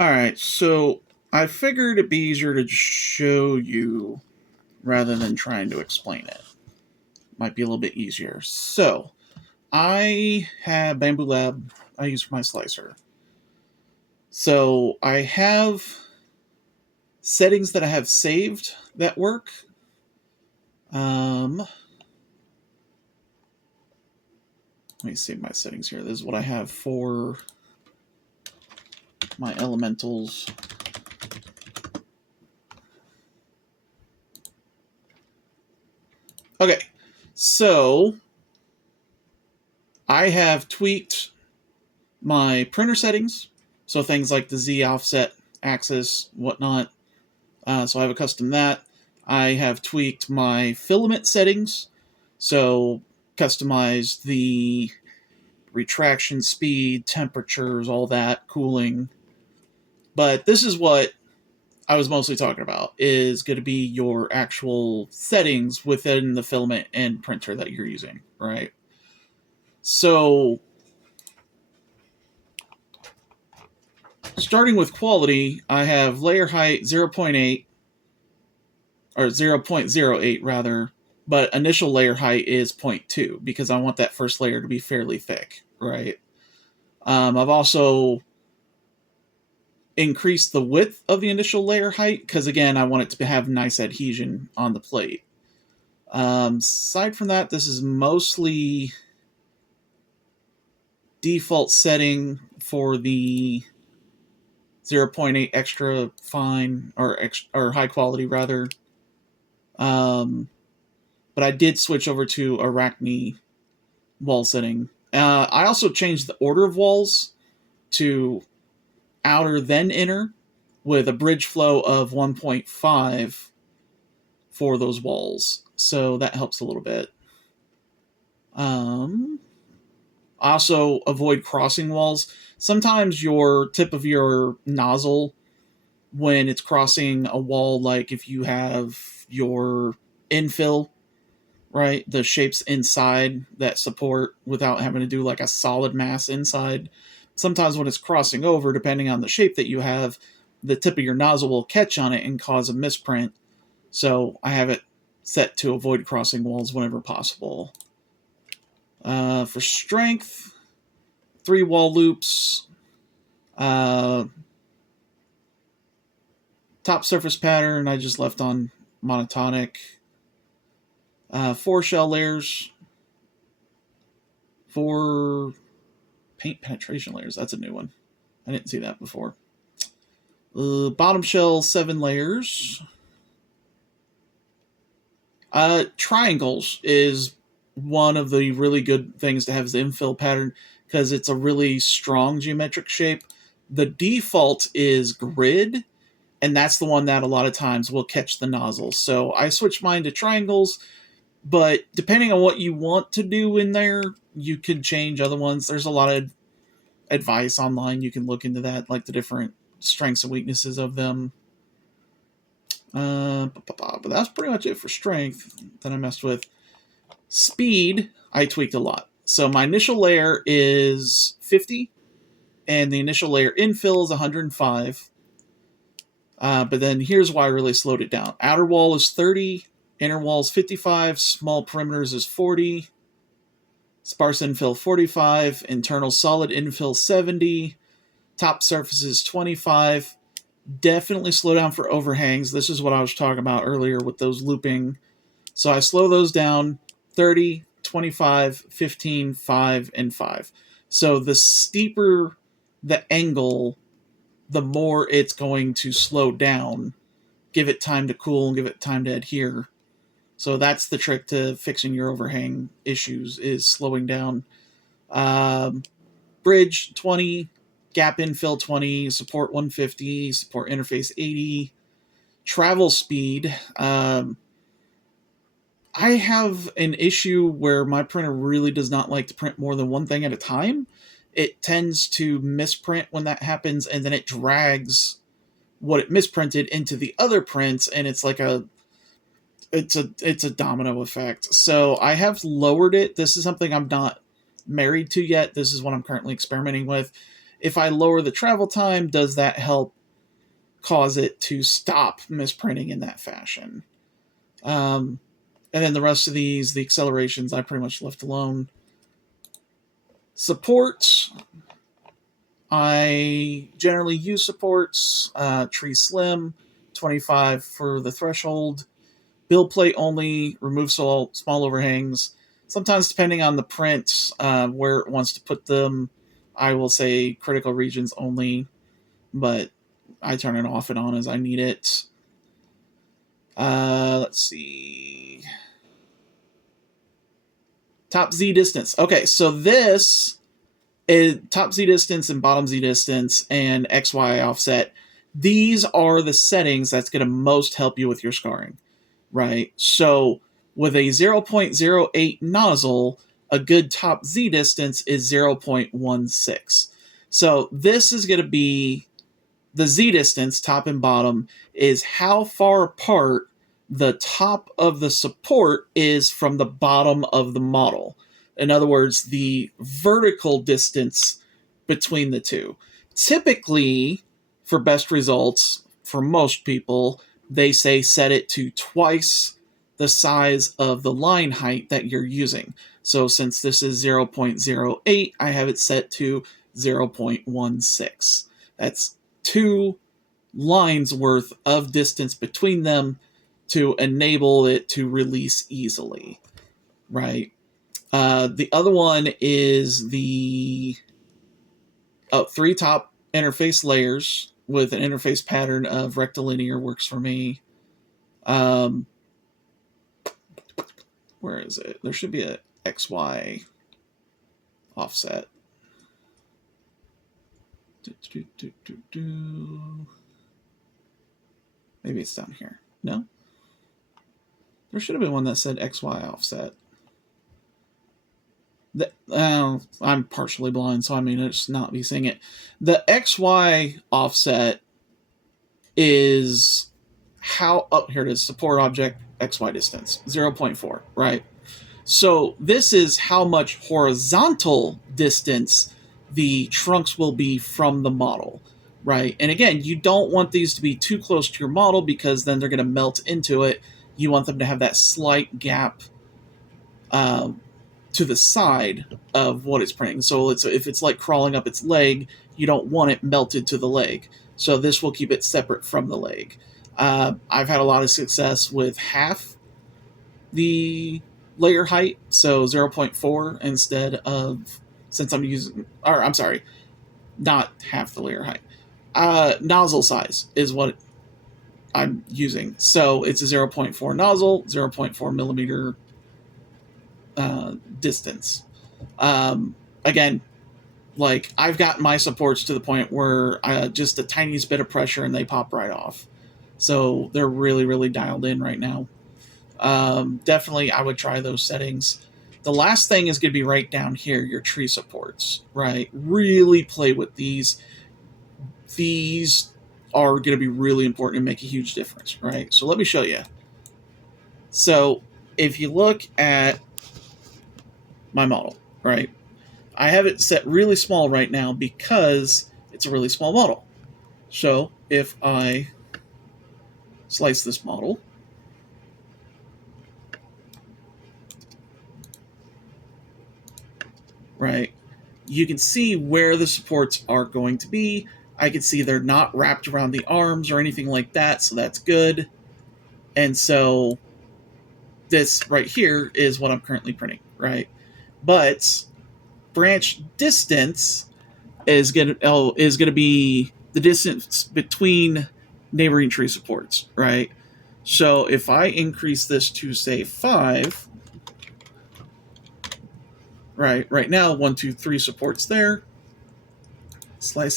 Alright, so I figured it'd be easier to show you rather than trying to explain it. Might be a little bit easier. So, I have Bamboo Lab I use for my slicer. So, I have settings that I have saved that work. Let me save my settings here. This is what I have for my elementals. Okay, so I have tweaked my printer settings, so things like the Z offset axis, whatnot. So I have a custom that. I have tweaked my filament settings, so customized the retraction speed, temperatures, all that, cooling. But this is what I was mostly talking about, is going to be your actual settings within the filament and printer that you're using, right? So, starting with quality, I have layer height 0.8, or 0.08 rather, but initial layer height is 0.2 because I want that first layer to be fairly thick, right? I've also increased the width of the initial layer height because, again, I want it to have nice adhesion on the plate. Aside from that, this is mostly default setting for the 0.8 extra fine or high quality rather. But I did switch over to Arachne wall setting. I also changed the order of walls to outer then inner with a bridge flow of 1.5 for those walls. So that helps a little bit. Also avoid crossing walls. Sometimes your tip of your nozzle, when it's crossing a wall, like if you have your infill, right, the shapes inside that support without having to do like a solid mass inside, sometimes when it's crossing over, depending on the shape that you have, the tip of your nozzle will catch on it and cause a misprint. So I have it set to avoid crossing walls whenever possible. For strength, 3 wall loops, top surface pattern I just left on monotonic, 4 shell layers, 4 paint penetration layers. That's a new one. I didn't see that before. Bottom shell, 7 layers. Triangles is one of the really good things to have as the infill pattern because it's a really strong geometric shape. The default is grid, and that's the one that a lot of times will catch the nozzle. So I switched mine to triangles, but depending on what you want to do in there, you can change other ones. There's a lot of advice online. You can look into that, like the different strengths and weaknesses of them. But that's pretty much it for strength that I messed with. Speed, I tweaked a lot. So my initial layer is 50, and the initial layer infill is 105. But then here's why I really slowed it down. Outer wall is 30, inner wall is 55, small perimeters is 40, sparse infill 45, internal solid infill 70, top surfaces 25. Definitely slow down for overhangs. This is what I was talking about earlier with those looping. So I slow those down 30, 25, 15, 5, and 5. So the steeper the angle, the more it's going to slow down. Give it time to cool and give it time to adhere. So that's the trick to fixing your overhang issues, is slowing down. Bridge 20, gap infill 20, support 150, support interface 80. Travel speed. I have an issue where my printer really does not like to print more than one thing at a time. It tends to misprint when that happens, and then it drags what it misprinted into the other prints, and it's like it's a domino effect. So I have lowered it. This is something I'm not married to yet. This is what I'm currently experimenting with. if I lower the travel time, does that help cause it to stop misprinting in that fashion? And then the rest of these, the accelerations, I pretty much left alone. Supports, I generally use supports. Tree Slim, 25 for the threshold. Build plate only, remove small overhangs. Sometimes, depending on the print, where it wants to put them, I will say critical regions only, but I turn it off and on as I need it. Let's see. Top Z distance. Okay, so this is top Z distance and bottom Z distance and XY offset. These are the settings that's going to most help you with your scarring, right? So with a 0.08 nozzle, a good top Z distance is 0.16. So this is going to be the Z distance, top and bottom, is how far apart the top of the support is from the bottom of the model. In other words, the vertical distance between the two. Typically, for best results, for most people, they say set it to twice the size of the line height that you're using. So since this is 0.08, I have it set to 0.16. That's 2 lines worth of distance between them to enable it to release easily, right? The other one is the 3 top interface layers with an interface pattern of rectilinear works for me. Where is it? There should be a XY offset. Maybe it's down here. No? There should have been one that said XY offset. I'm partially blind, so I may just not be seeing it. The XY offset is how... Oh, here it is. Support object XY distance. 0.4, right? So this is how much horizontal distance the trunks will be from the model, right? And again, you don't want these to be too close to your model because then they're going to melt into it. You want them to have that slight gap to the side of what it's printing. So if it's like crawling up its leg, you don't want it melted to the leg. So this will keep it separate from the leg. I've had a lot of success with half the layer height, so 0.4 instead of, since I'm using, or I'm sorry, not half the layer height. Nozzle size is what I'm using. So it's a 0.4 nozzle, 0.4 millimeter distance. Again, like I've got my supports to the point where just the tiniest bit of pressure and they pop right off. So they're really, really dialed in right now. Definitely, I would try those settings. The last thing is going to be right down here, your tree supports, right? Really play with these. These are going to be really important and make a huge difference, right? So let me show you. So if you look at my model, right? I have it set really small right now because it's a really small model. So if I slice this model, right, you can see where the supports are going to be. I can see they're not wrapped around the arms or anything like that, so that's good. And so this right here is what I'm currently printing, right? But branch distance is gonna be the distance between neighboring tree supports, right? So if I increase this to say 5, right now 1, 2, 3 supports there. Slice